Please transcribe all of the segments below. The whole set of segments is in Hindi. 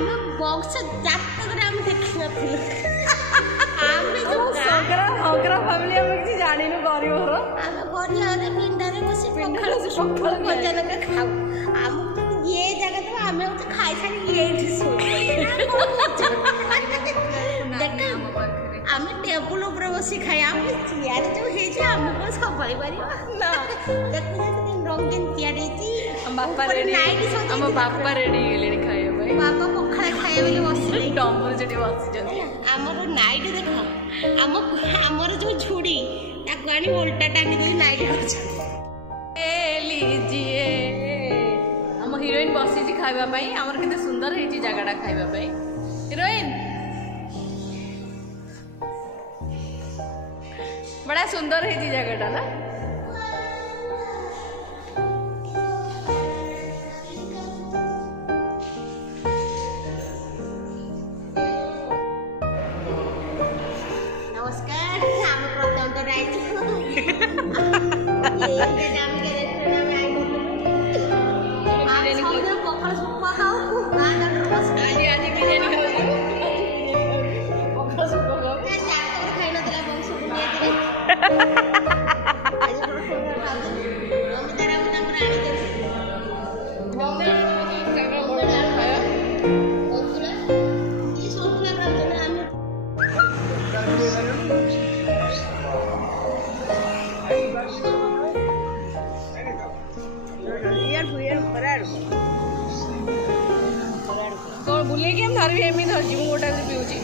ଆମେ ବକ୍ସ ଜାତକରେ ଆମେ ଦେଖିନଥିଲୁ। ଆମେ ହଗରା ଫ୍ୟାମିଲି ଆମେ କିଛି ଜାଣିନୁ ଗରିବ ଘର। ଆମେ ଗରିବରେ ପିଣ୍ଡାରେ ବସି ପଖାଳ ଭଜା ଲଗା ଖାଉ। ଆମକୁ ଇଏ ଜାଗା ଦେବ ଆମେ ହଉଛି ଖାଇସାରି ଏଇଠି ଦେଖ ଆମେ ଟେବୁଲ ଉପରେ ବସି ଖାଇ ଆମେ ଚିଆର ଯୋଉ ହେଇଛି ଆମେ କଣ ସମ୍ଭାଳି ପାରିବା ନା। ଦେଖୁଛ ରଙ୍ଗୀନ ଚିଆର ହେଇଛି। ବାପା ରେଡି ଆମ ବାପା ରେଡି ହେଇଗଲେଣି ଖାଇବା ପାଇଁ। ବାପା ପଖାଳ ଖାଇବା ବୋଲି ବସିଲେ ଡମ୍ବଲ ସେଠି ବସିଛନ୍ତି। ଆମର ନାଇଟ୍ ଦେଖ ଆମର ଯୋଉ ଝୁଡ଼ି ତାକୁ ଆଣି ଓଲଟା ଟାଙ୍ଗି ଦେଇ ନାଇଟ୍ କରୁଛନ୍ତି। ଆମ ହିରୋଇନ ବସିଛି ଖାଇବା ପାଇଁ। ଆମର କେତେ ସୁନ୍ଦର ହେଇଛି ଜାଗାଟା ଖାଇବା ପାଇଁ। ହିରୋଇନ बड़ा सुंदर है जगह ना। नमस्कार हम प्रथम पखाल सुपा खाऊ बुले कि धरबी एमती धरजी मुझे गोटा पीऊँगी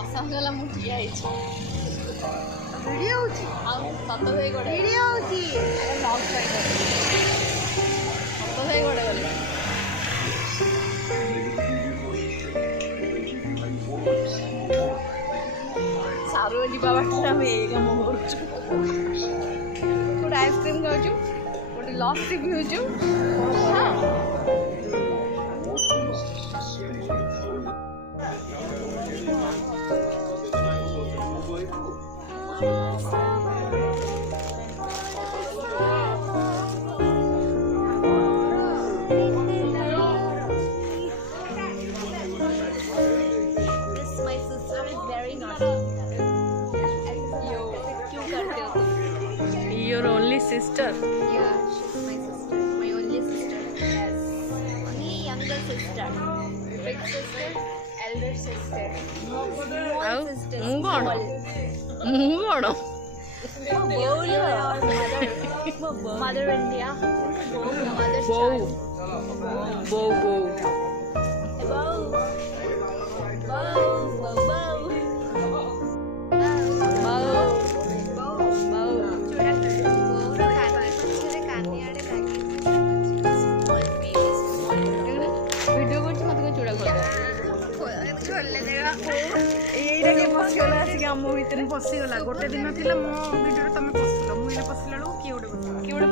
असंगला मु ठिया वीडियो होची सत भाई गोटे वीडियो होची लॉक साइड सत भाई गोटे गले सारू जीवा बाटे आम ये कम करुचु गोटे आइसक्रीम खाऊँ गोटे लस्सी पीऊँ। Your only sister? Yeah, she's my sister. My only sister. Yes. Only younger sister. Big sister. Elder sister. Small sister. Small. Mother India. Mother Bow. Bow. पशिगला गोटे दिन थी मो वीडियो तुम पशिल मुझे पशिला किए गोटे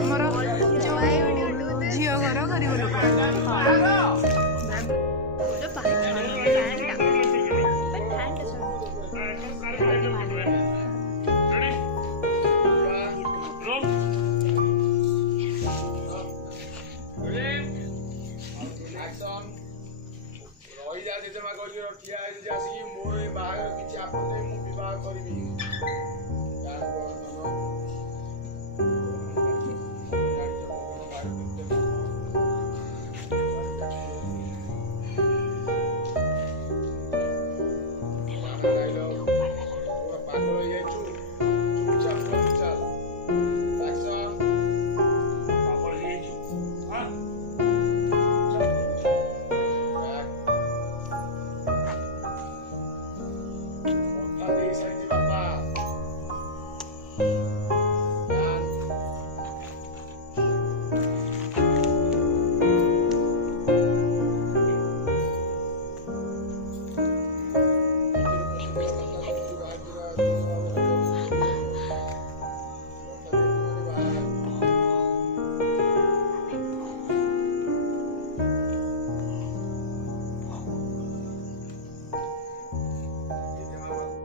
आमर झील घर गरीब लोक मोर बाहर किसी आपत्ति मुझे बहुत करी